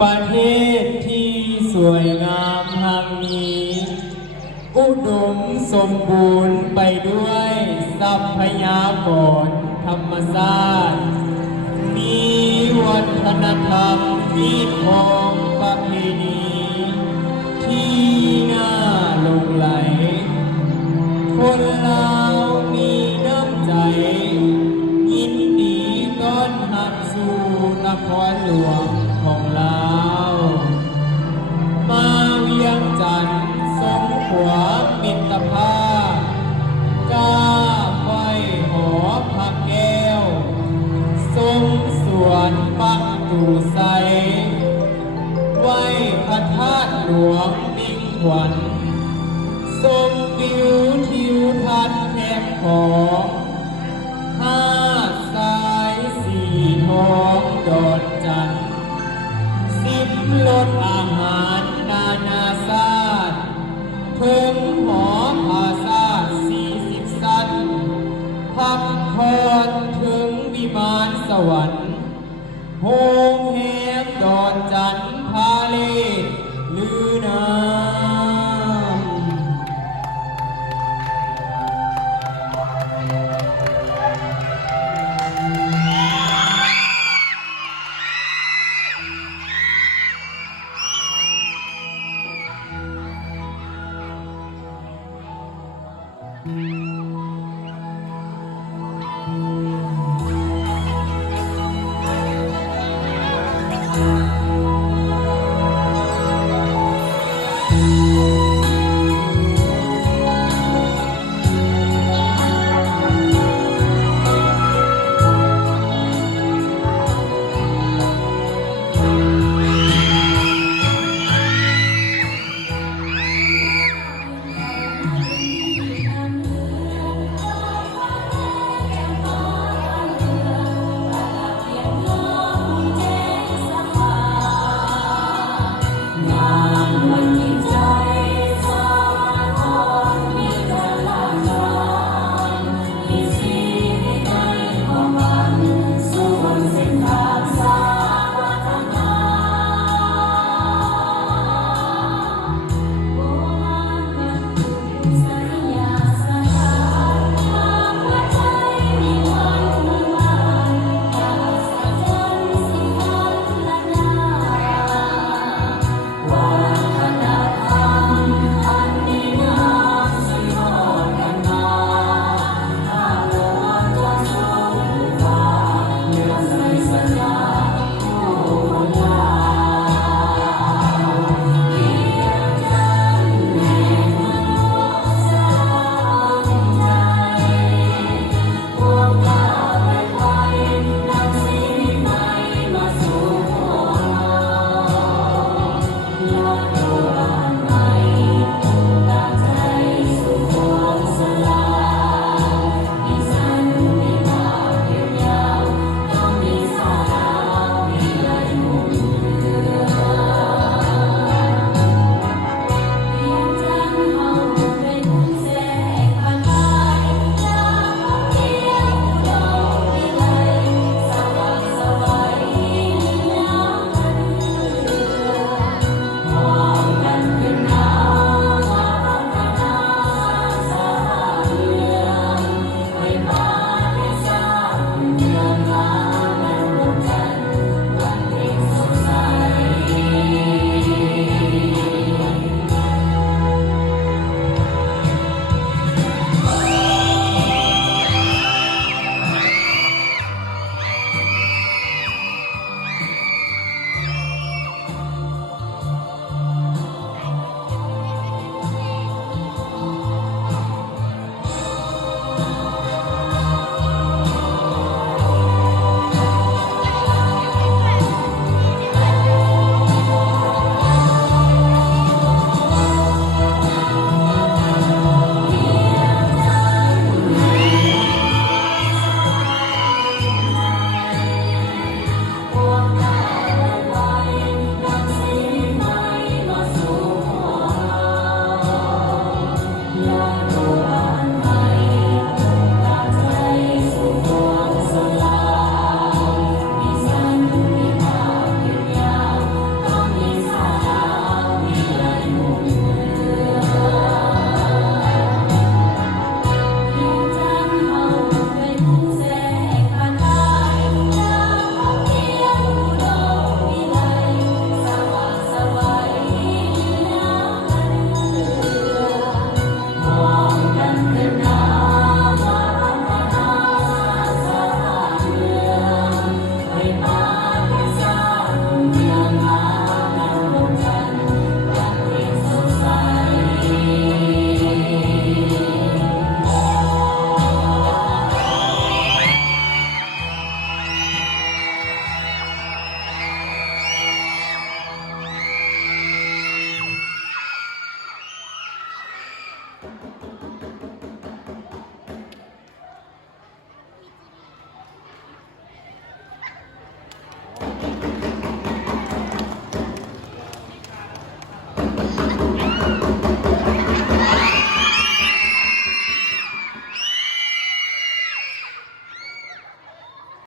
ประเทศที่สวยงามแห่งนี้ อุดมสมบูรณ์ไปด้วยทรัพยากรธรรมชาติมีวัฒนธรรมมีของประเพณีที่น่าหลงไหลคนลาวมีน้ำใจยินดีต้อนรับสู่นครหลวงของลาวมาเวียงจันทน์ทรงความมิตรภาพกล้าไว้หอพระแก้วทรงสวนปักตูใสไว้พระธาตุหลวงมิ่งขวัญทรงวิวทิวทัศน์แห่งของห้าสายสีทองดอนจันทร์10 รสอาหารนานาชาติเพิ่มหอภาษา40 สั้นพักผ่อนถึงวิมานสวรรค์โฮมแหมดอนจันทร์พาเลลือน้ำ